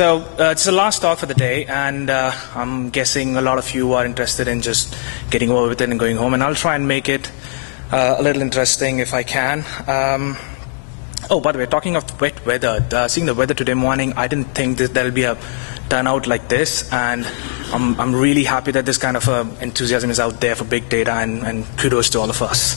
It's the last talk for the day, and I'm guessing a lot of you are interested in just getting over with it and going home, and I'll try and make it a little interesting if I can. Oh, by the way, talking of wet weather, seeing the weather today morning, I didn't think that there'll be a turnout like this, and I'm really happy that this kind of enthusiasm is out there for big data, and kudos to all of us.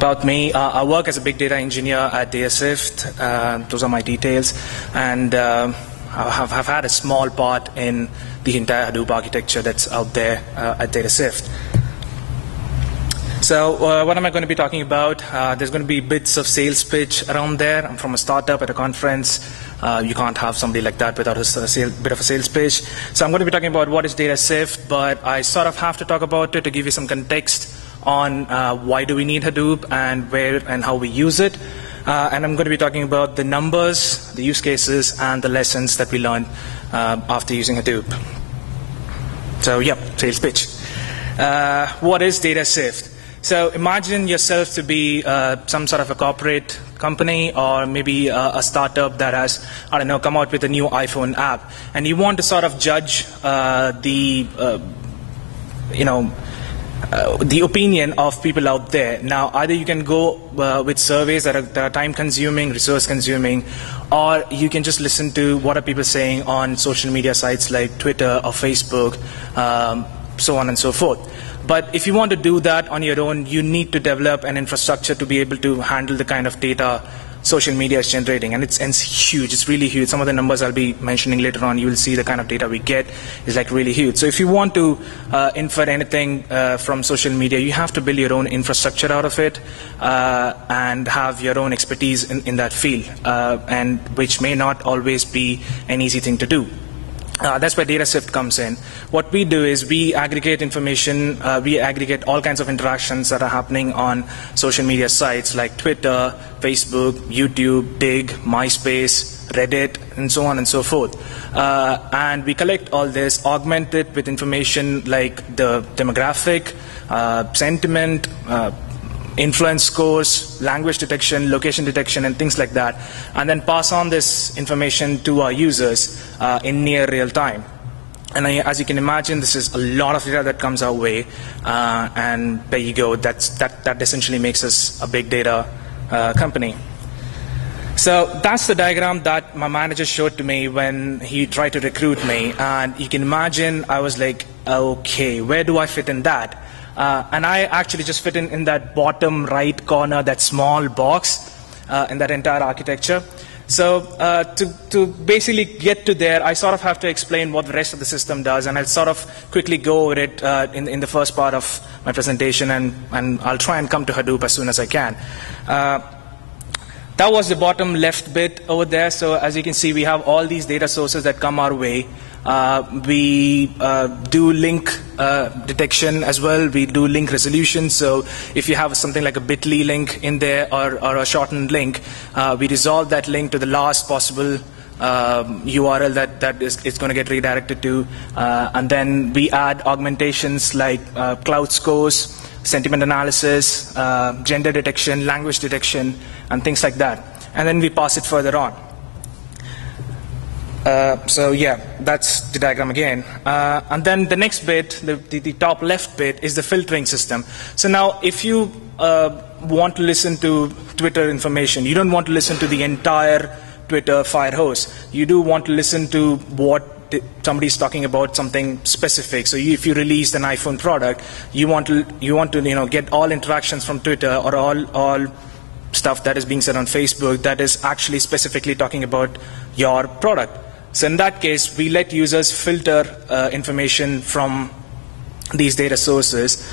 About me, I work as a big data engineer at DataSift. Those are my details, and I have had a small part in the entire Hadoop architecture that's out there at DataSift. So what am I going to be talking about? There's going to be bits of sales pitch around there. I'm from a startup at a conference. You can't have somebody like that without a bit of a sales pitch. So I'm going to be talking about what is DataSift, but I sort of have to talk about it to give you some context on why do we need Hadoop and where and how we use it. And I'm going to be talking about the numbers, the use cases, and the lessons that we learned after using Hadoop. So, yeah, sales pitch. What is DataSift? So imagine yourself to be some sort of a corporate company or maybe a startup that has, I don't know, come out with a new iPhone app. And you want to sort of judge the opinion of people out there. Now, either you can go with surveys that are time-consuming, resource-consuming, or you can just listen to what are people saying on social media sites like Twitter or Facebook, so on and so forth. But if you want to do that on your own, you need to develop an infrastructure to be able to handle the kind of data social media is generating. And it's huge. It's really huge. Some of the numbers I'll be mentioning later on, you will see the kind of data we get is like really huge. So if you want to infer anything from social media, you have to build your own infrastructure out of it and have your own expertise in that field, and which may not always be an easy thing to do. That's where DataSift comes in. What we do is we aggregate information, we aggregate all kinds of interactions that are happening on social media sites like Twitter, Facebook, YouTube, Dig, MySpace, Reddit, and so on and so forth. And we collect all this, augment it with information like the demographic, sentiment, influence scores, language detection, location detection, and things like that, and then pass on this information to our users in near real time. And as you can imagine, this is a lot of data that comes our way, and there you go. That essentially makes us a big data company. So that's the diagram that my manager showed to me when he tried to recruit me, and you can imagine I was like, okay, where do I fit in that? And I actually just fit in that bottom right corner, that small box in that entire architecture. So to basically get to there, I sort of have to explain what the rest of the system does, and I'll sort of quickly go over it in the first part of my presentation, and I'll try and come to Hadoop as soon as I can. That was the bottom left bit over there. So as you can see, we have all these data sources that come our way. We do link detection as well. We do link resolution. So if you have something like a bit.ly link in there or a shortened link, we resolve that link to the last possible URL that it's going to get redirected to. And then we add augmentations like cloud scores, sentiment analysis, gender detection, language detection, and things like that. And then we pass it further on. So yeah, that's the diagram again. And then the next bit, the top left bit, is the filtering system. So now if you want to listen to Twitter information, you don't want to listen to the entire Twitter fire hose. You do want to listen to what somebody's talking about, something specific. So if you released an iPhone product, you want to get all interactions from Twitter or all stuff that is being said on Facebook that is actually specifically talking about your product. So in that case, we let users filter information from these data sources,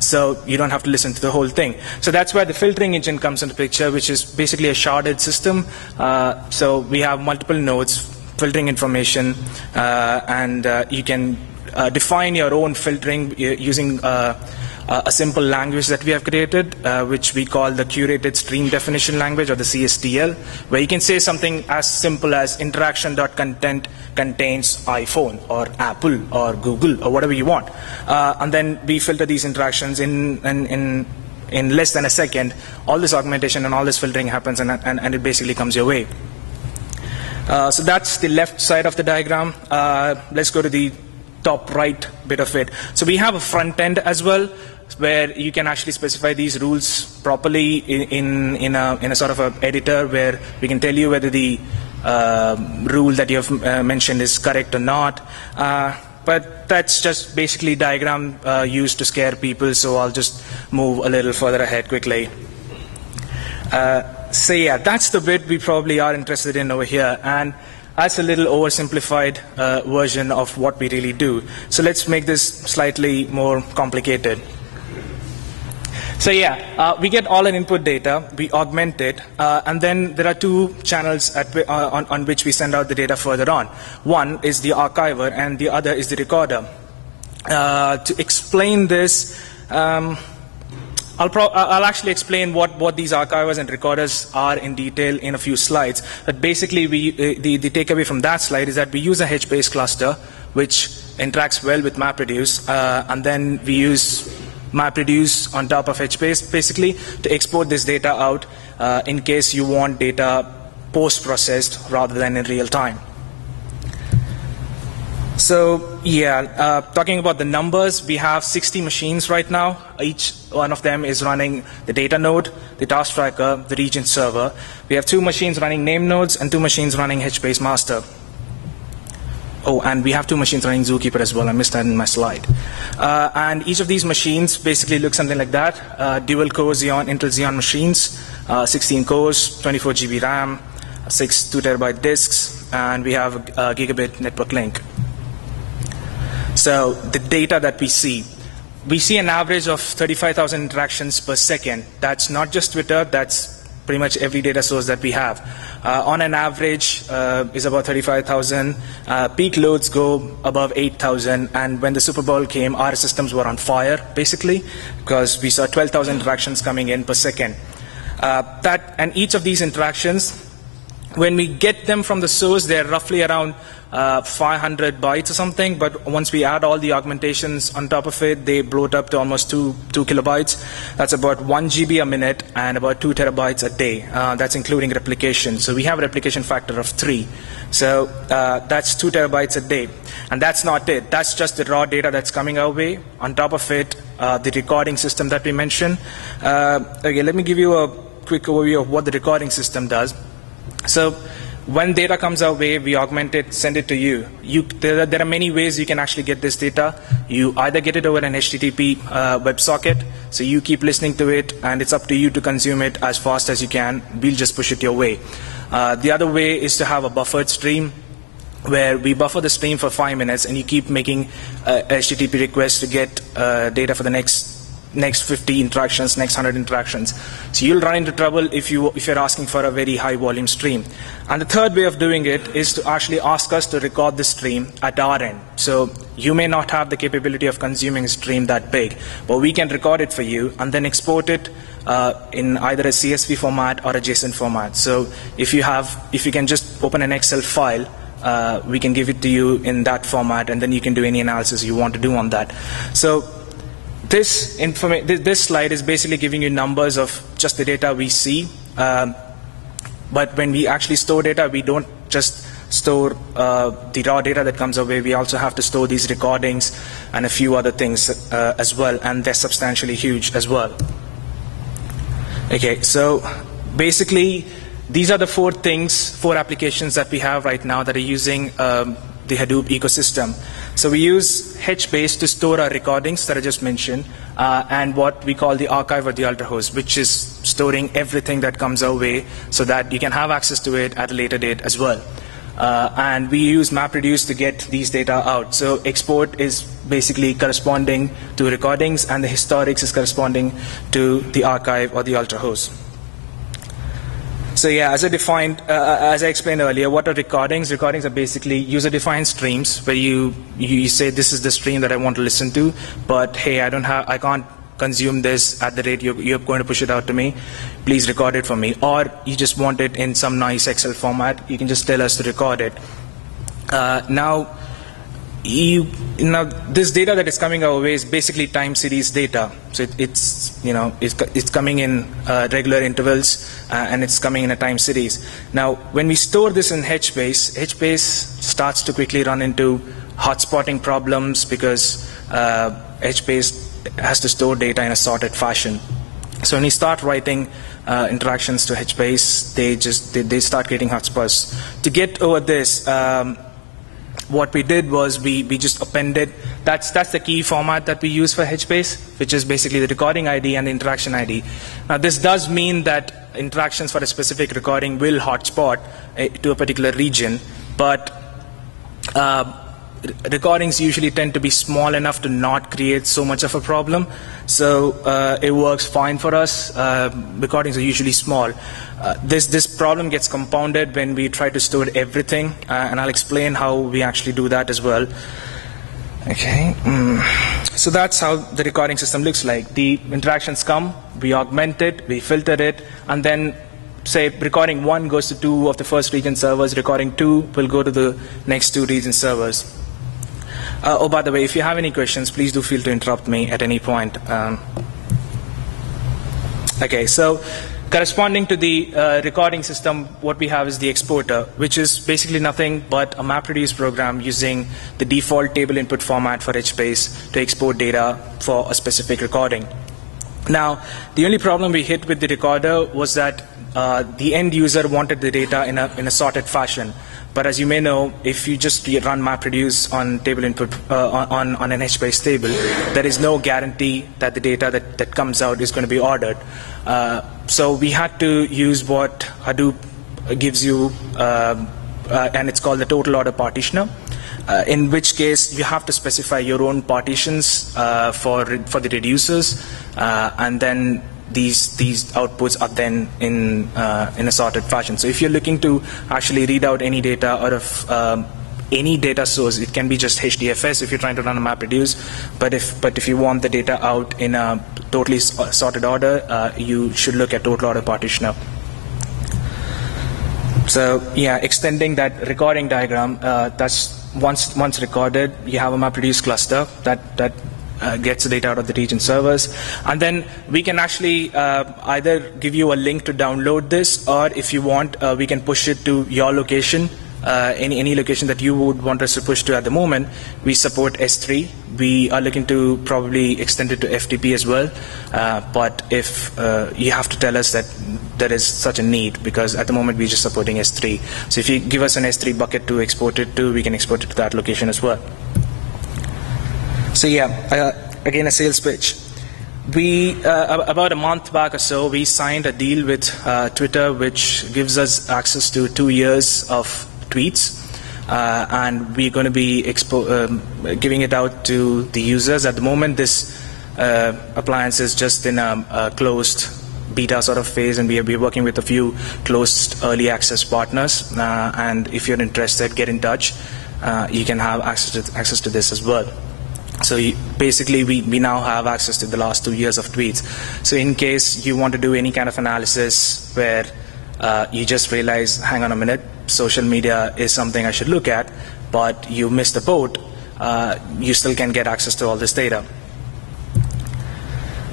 so you don't have to listen to the whole thing. So that's where the filtering engine comes into picture, which is basically a sharded system. So we have multiple nodes filtering information, and you can define your own filtering using a simple language that we have created, which we call the curated stream definition language, or the CSTL, where you can say something as simple as interaction.content contains iPhone or Apple or Google or whatever you want. And then we filter these interactions in in less than a second, all this augmentation and all this filtering happens, and it basically comes your way. So that's the left side of the diagram. Let's go to the top right bit of it. So we have a front end as well, where you can actually specify these rules properly in a sort of a editor, where we can tell you whether the rule that you have mentioned is correct or not. But that's just basically diagram used to scare people, so I'll just move a little further ahead quickly. So yeah, that's the bit we probably are interested in over here, and that's a little oversimplified version of what we really do. So let's make this slightly more complicated. So yeah, we get all an input data, we augment it, and then there are two channels on which we send out the data further on. One is the archiver, and the other is the recorder. To explain this, I'll actually explain what these archivers and recorders are in detail in a few slides. But basically, the takeaway from that slide is that we use a HBase cluster, which interacts well with MapReduce, and then we use MapReduce on top of HBase, basically, to export this data out in case you want data post-processed rather than in real time. So yeah, talking about the numbers, we have 60 machines right now. Each one of them is running the data node, the task tracker, the region server. We have 2 machines running name nodes and 2 machines running HBase master. Oh, and we have 2 machines running Zookeeper as well. I missed that in my slide. And each of these machines basically looks something like that. Dual-core Xeon, Intel Xeon machines, 16 cores, 24 GB RAM, 6 2TB disks, and we have a gigabit network link. So the data that we see an average of 35,000 interactions per second. That's not just Twitter, that's pretty much every data source that we have. On an average is about 35,000. Peak loads go above 8,000, and when the Super Bowl came, our systems were on fire, basically, because we saw 12,000 interactions coming in per second. And each of these interactions, when we get them from the source, they're roughly around 500 bytes or something, but once we add all the augmentations on top of it, they blow it up to almost 2 kilobytes. That's about 1 GB a minute and about 2 terabytes a day. That's including replication. So we have a replication factor of 3. So that's 2 terabytes a day. And that's not it. That's just the raw data that's coming our way. On top of it, the recording system that we mentioned. Okay, let me give you a quick overview of what the recording system does. So when data comes our way, we augment it, send it to you. There are many ways you can actually get this data. You either get it over an HTTP WebSocket, so you keep listening to it, and it's up to you to consume it as fast as you can. We'll just push it your way. The other way is to have a buffered stream, where we buffer the stream for 5 minutes, and you keep making HTTP requests to get data for the next 50 interactions, next 100 interactions. So you'll run into trouble if you're asking for a very high volume stream. And the third way of doing it is to actually ask us to record the stream at our end. So you may not have the capability of consuming a stream that big, but we can record it for you and then export it in either a CSV format or a JSON format. So if you can just open an Excel file, we can give it to you in that format, and then you can do any analysis you want to do on that. So this slide is basically giving you numbers of just the data we see. But when we actually store data, we don't just store the raw data that comes our way. We also have to store these recordings and a few other things as well, and they're substantially huge as well. Okay, so basically, these are the 4 applications that we have right now that are using the Hadoop ecosystem. So we use HBase to store our recordings that I just mentioned, and what we call the archive or the ultra-host, which is storing everything that comes our way so that you can have access to it at a later date as well. And we use MapReduce to get these data out. So export is basically corresponding to recordings, and the historics is corresponding to the archive or the ultra-host. So yeah, as I explained earlier, what are recordings? Recordings are basically user-defined streams where you say this is the stream that I want to listen to, but hey, I can't consume this at the rate you're going to push it out to me. Please record it for me. Or you just want it in some nice Excel format. You can just tell us to record it. Now, now this data that is coming our way is basically time series data. So it's coming in regular intervals and it's coming in a time series. Now when we store this in HBase starts to quickly run into hotspotting problems because HBase has to store data in a sorted fashion. So when you start writing interactions to HBase, they start getting hotspots. To get over this, what we did was we just appended. That's the key format that we use for HBase, which is basically the recording ID and the interaction ID. Now this does mean that interactions for a specific recording will hotspot to a particular region, but recordings usually tend to be small enough to not create so much of a problem. So it works fine for us. Recordings are usually small. This problem gets compounded when we try to store everything, and I'll explain how we actually do that as well. Okay, so that's how the recording system looks like. The interactions come, we augment it, we filter it, and then say recording 1 goes to 2 of the first region servers, recording 2 will go to the next 2 region servers. Oh, by the way, if you have any questions, please do feel to interrupt me at any point. Okay, so corresponding to the recording system, what we have is the exporter, which is basically nothing but a MapReduce program using the default table input format for HBase to export data for a specific recording. Now, the only problem we hit with the recorder was that the end user wanted the data in a sorted fashion. But as you may know, if you just run MapReduce on table input on an HBase table, there is no guarantee that the data that comes out is going to be ordered. So we had to use what Hadoop gives you, and it's called the total order partitioner. In which case you have to specify your own partitions for the reducers, and then these outputs are then in a sorted fashion. So if you're looking to actually read out any data out of any data source, it can be just HDFS if you're trying to run a MapReduce. But if you want the data out in a totally sorted order, you should look at total order partitioner. So yeah, extending that recording diagram, that's once recorded, you have a MapReduce cluster that gets the data out of the region servers, and then we can actually either give you a link to download this, or if you want, we can push it to your location, any location that you would want us to push to at the moment. We support S3. We are looking to probably extend it to FTP as well, but if you have to tell us that there is such a need, because at the moment we're just supporting S3. So if you give us an S3 bucket to export it to, we can export it to that location as well. So yeah, again a sales pitch. We about a month back or so, we signed a deal with Twitter, which gives us access to 2 years of tweets, and we're going to be giving it out to the users. At the moment, this appliance is just in a closed beta sort of phase, and we're working with a few closed early access partners. And if you're interested, get in touch. You can have access to this as well. So basically, we now have access to the last 2 years of tweets. So in case you want to do any kind of analysis where you just realize, hang on a minute, social media is something I should look at, but you missed the boat, you still can get access to all this data.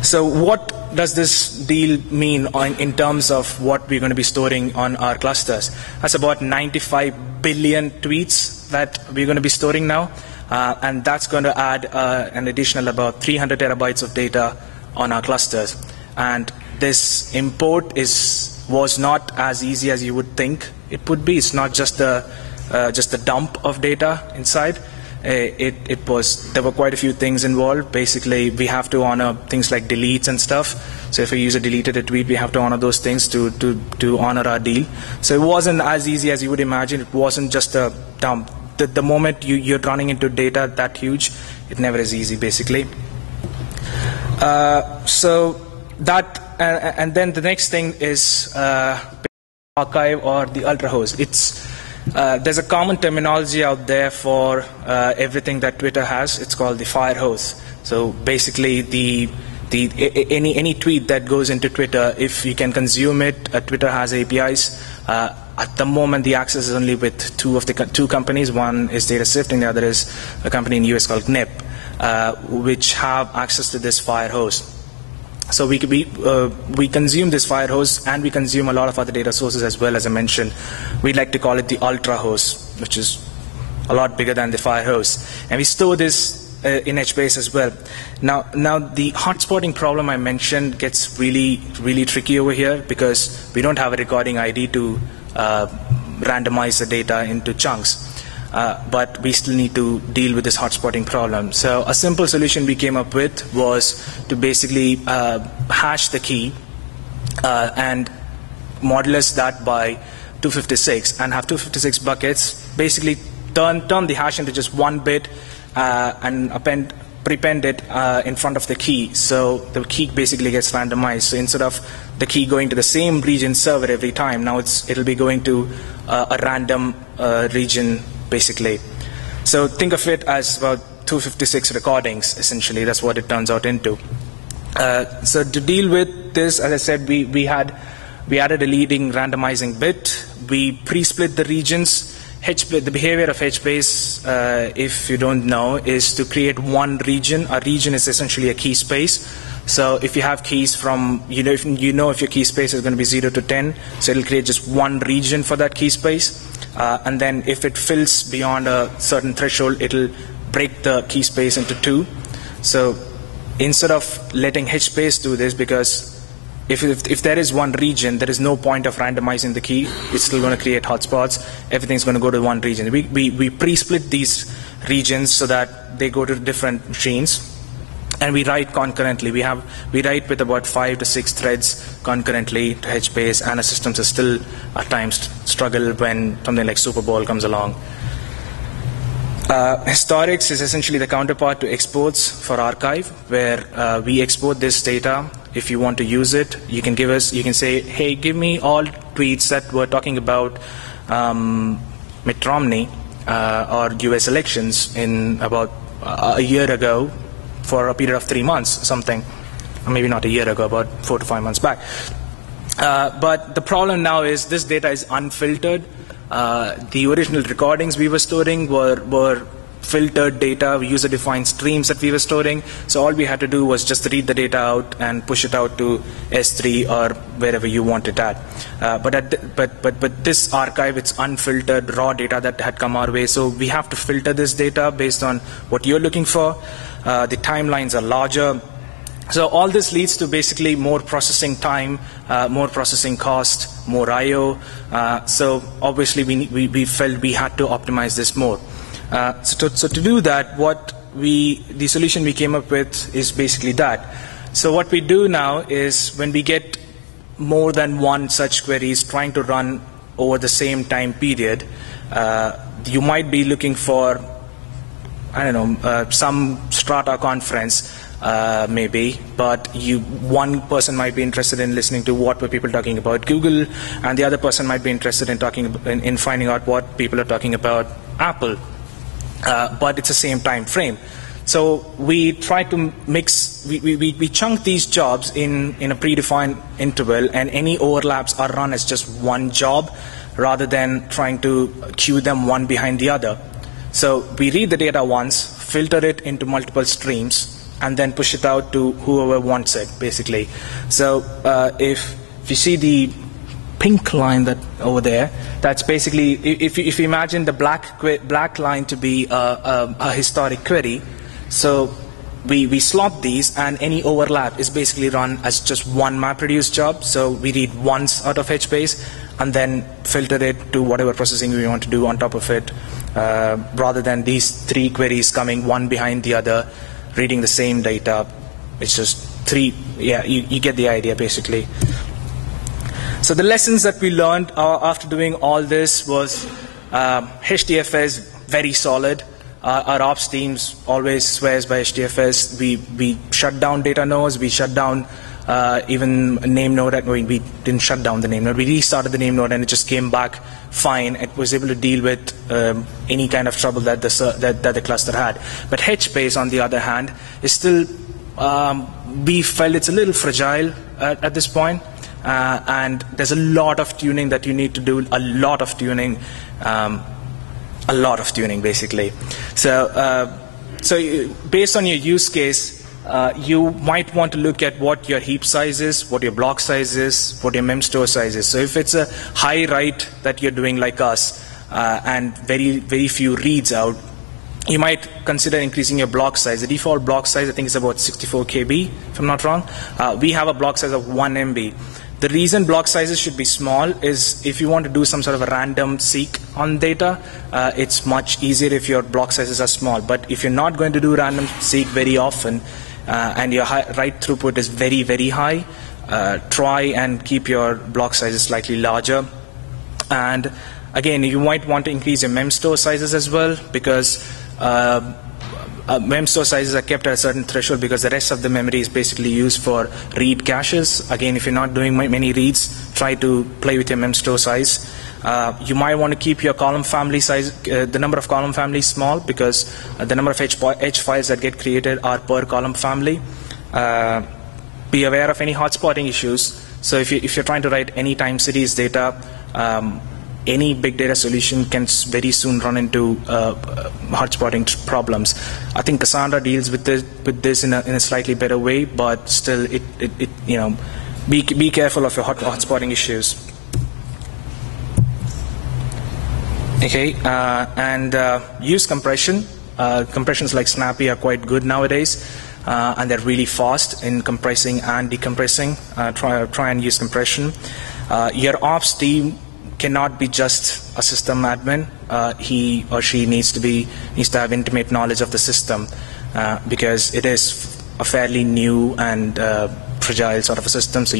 So what does this deal mean in terms of what we're going to be storing on our clusters? That's about 95 billion tweets that we're going to be storing now. And that's going to add an additional about 300 terabytes of data on our clusters. And this import was not as easy as you would think it would be. It's not just a dump of data inside. There were quite a few things involved. Basically, we have to honor things like deletes and stuff. So if a user deleted a tweet, we have to honor those things to honor our deal. So it wasn't as easy as you would imagine. It wasn't just a dump. The moment you're running into data that huge, it never is easy, basically. So that, and then the next thing is archive or the ultra host. There's a common terminology out there for everything that Twitter has. It's called the fire hose. So basically, the any tweet that goes into Twitter, if you can consume it, Twitter has APIs. At the moment, the access is only with two companies. One is DataSift, and the other is a company in the US called GNIP, which have access to this fire hose. So we consume this fire hose, and we consume a lot of other data sources as well. As I mentioned, we like to call it the ultra hose, which is a lot bigger than the fire hose, and we store this in HBase as well. Now the hotspotting problem I mentioned gets really tricky over here, because we don't have a recording ID to randomize the data into chunks. But we still need to deal with this hotspotting problem. So a simple solution we came up with was to basically hash the key and modulus that by 256 and have 256 buckets, basically turn the hash into just one bit and prepend it in front of the key. So the key basically gets randomized. So instead of the key going to the same region server every time, now it'll be going to a random region, basically. So think of it as about 256 recordings, essentially. That's what it turns out into. So to deal with this, as I said, we added a leading randomizing bit. We pre-split the regions. The behavior of HBase, if you don't know, is to create one region. A region is essentially a key space. So if you have keys from, if your key space is going to be 0 to 10, so it'll create just one region for that key space. And then if it fills beyond a certain threshold, it'll break the key space into two. So instead of letting HBase do this, because if there is one region, there is no point of randomizing the key. It's still going to create hotspots. Everything's going to go to one region. We pre-split these regions so that they go to different machines. And we write concurrently. We write with about 5 to 6 threads concurrently to HBase, and our systems are still at times struggle when something like Super Bowl comes along. Historics is essentially the counterpart to exports for archive, where we export this data. If you want to use it, you can say, hey, give me all tweets that were talking about Mitt Romney or US elections in about a year ago, for a period of 3 months, something, or maybe not a year ago, about 4 to 5 months back. But the problem now is this data is unfiltered. The original recordings we were storing were filtered data, user-defined streams that we were storing. So all we had to do was just read the data out and push it out to S3 or wherever you want it at. But this archive, it's unfiltered raw data that had come our way. So we have to filter this data based on what you're looking for. The timelines are larger. So all this leads to basically more processing time, more processing cost, more I/O. So obviously we felt we had to optimize this more. So to do that, the solution we came up with is basically that. So what we do now is when we get more than one such queries trying to run over the same time period, you might be looking for, I don't know, some strata conference, maybe, but one person might be interested in listening to what were people talking about Google, and the other person might be interested in finding out what people are talking about Apple. But it's the same time frame. So we try to we chunk these jobs in a predefined interval, and any overlaps are run as just one job rather than trying to queue them one behind the other. So we read the data once, filter it into multiple streams, and then push it out to whoever wants it, basically. So if you see the pink line that over there, that's basically, if you imagine the black line to be a historic query, so we slot these, and any overlap is basically run as just one MapReduce job. So we read once out of HBase, and then filter it to whatever processing we want to do on top of it, rather than these 3 queries coming one behind the other, reading the same data. It's just 3, yeah, you get the idea, basically. So the lessons that we learned after doing all this was HDFS, very solid. Our ops teams always swears by HDFS. We shut down data nodes. We shut down even name node. We didn't shut down the name node. We restarted the name node, and it just came back fine. It was able to deal with any kind of trouble that the cluster had. But HBase, on the other hand, is still we felt it's a little fragile at this point, and there's a lot of tuning that you need to do, a lot of tuning basically. So, based on your use case, you might want to look at what your heap size is, what your block size is, what your mem store size is. So if it's a high write that you're doing like us, and very few reads out, you might consider increasing your block size. The default block size, I think, is about 64 KB, if I'm not wrong. We have a block size of 1 MB. The reason block sizes should be small is if you want to do some sort of a random seek on data, it's much easier if your block sizes are small. But if you're not going to do random seek very often, and your write throughput is very high, try and keep your block sizes slightly larger. And again, you might want to increase your mem store sizes as well, because mem store sizes are kept at a certain threshold because the rest of the memory is basically used for read caches. Again, if you're not doing many reads, try to play with your mem store size. You might want to keep your column family size, the number of column families small, because the number of H files that get created are per column family. Be aware of any hotspotting issues. So if you're trying to write any time series data, any big data solution can very soon run into hotspotting problems. I think Chandar deals with this in a slightly better way, but still, be careful of your hotspotting issues. Okay, and use compression. Compressions like Snappy are quite good nowadays, and they're really fast in compressing and decompressing. Try and use compression. Your ops team cannot be just a system admin. He or she needs to have intimate knowledge of the system, because it is a fairly new and fragile sort of a system. So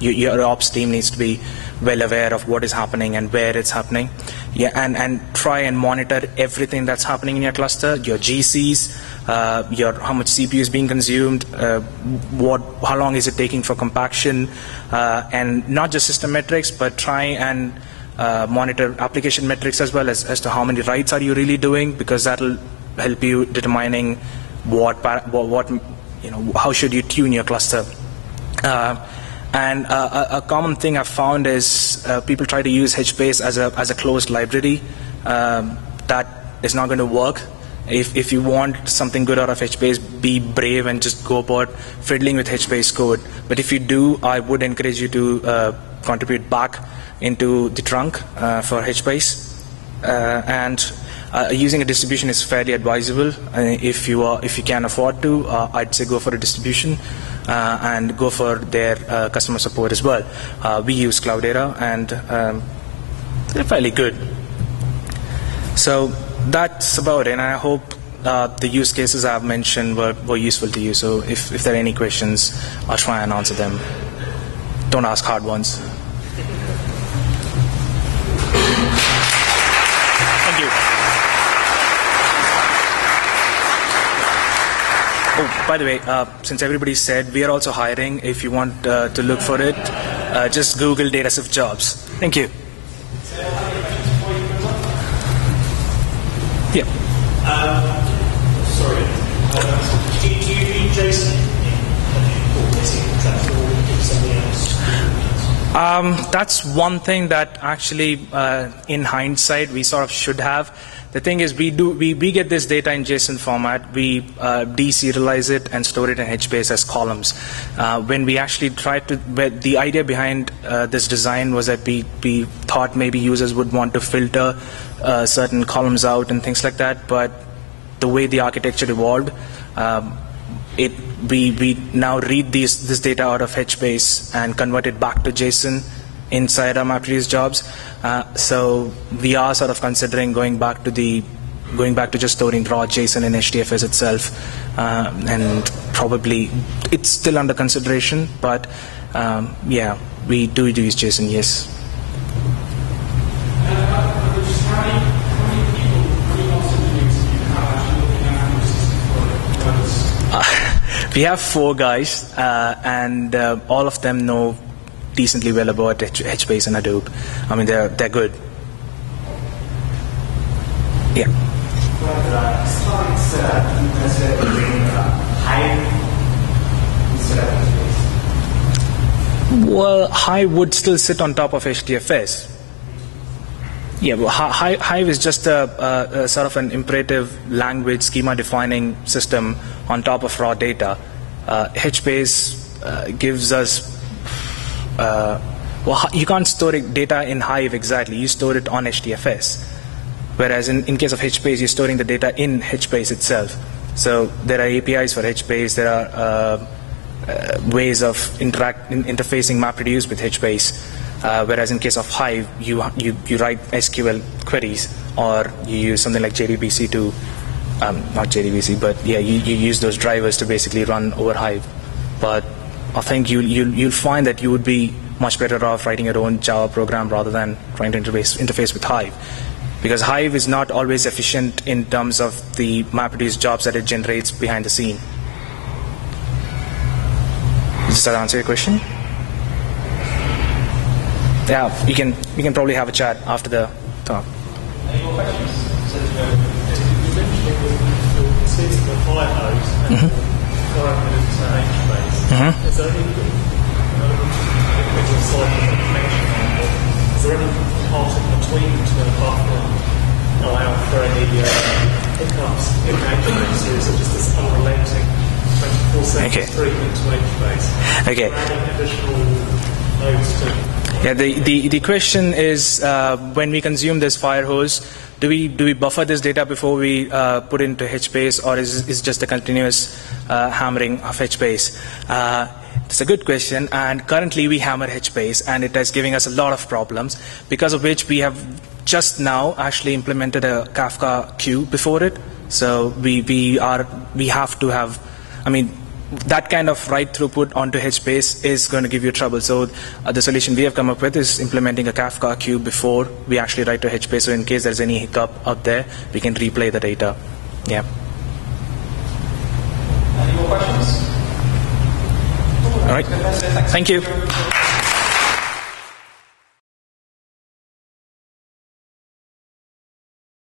your ops team needs to be well aware of what is happening and where it's happening. Yeah, and try and monitor everything that's happening in your cluster, your GCs, how much CPU is being consumed, how long is it taking for compaction, and not just system metrics, but try and monitor application metrics as well, as to how many writes are you really doing, because that'll help you determining how should you tune your cluster. And a common thing I've found is people try to use HBase as a closed library. That is not going to work. If you want something good out of HBase, be brave and just go about fiddling with HBase code. But if you do, I would encourage you to contribute back into the trunk for HBase. And using a distribution is fairly advisable. If you can afford to, I'd say go for a distribution. And go for their customer support as well. We use Cloudera, and they're fairly good. So that's about it, and I hope the use cases I've mentioned were useful to you. So if there are any questions, I'll try and answer them. Don't ask hard ones. Thank you. Oh, by the way, since everybody said, we are also hiring. If you want to look for it, just Google DataSift jobs. Thank you. Yeah. Sorry. Do you read JSON in something else? That's one thing that actually, in hindsight, we sort of should have. The thing is, we get this data in JSON format. We deserialize it and store it in HBase as columns. When we actually tried to, the idea behind this design was that we thought maybe users would want to filter certain columns out and things like that. But the way the architecture evolved, we now read this data out of HBase and convert it back to JSON inside our MapReduce jobs. So we are sort of considering going back to just storing raw JSON in HDFS itself, and probably it's still under consideration. But yeah, we do use JSON, yes. We have 4 guys, and all of them know decently well about HBase and Hadoop. I mean, they're good. Yeah. Well, Hive would still sit on top of HDFS. Yeah, well, Hive is just a sort of an imperative language schema-defining system on top of raw data. HBase gives us, well, you can't store data in Hive exactly. You store it on HDFS. Whereas in case of HBase, you're storing the data in HBase itself. So there are APIs for HBase. There are ways of interfacing MapReduce with HBase. Whereas in case of Hive, you write SQL queries, or you use something like JDBC to, not JDBC, but yeah, you use those drivers to basically run over Hive. But I think you'll find that you would be much better off writing your own Java program rather than trying to interface with Hive. Because Hive is not always efficient in terms of the MapReduce jobs that it generates behind the scene. Does that answer your question? Yeah, we can probably have a chat after the talk. Any more questions? You mentioned the system of fire hose and HBase. Is there any individual side of the connection? Is there any part in between to buffer and allow for any hiccups in HBase, or is it just this unrelenting 24/7 stream into HBase? Okay. Adding additional nodes to. Yeah, the question is, when we consume this fire hose, do we buffer this data before we put into HBase, or is it just a continuous hammering of HBase? It's a good question, and currently we hammer HBase, and it is giving us a lot of problems, because of which we have just now actually implemented a Kafka queue before it. So we have to have, I mean, that kind of write throughput onto HBase is going to give you trouble. So the solution we have come up with is implementing a Kafka queue before we actually write to HBase. So in case there's any hiccup out there, we can replay the data. Yeah. Any more questions? All right. Thank you.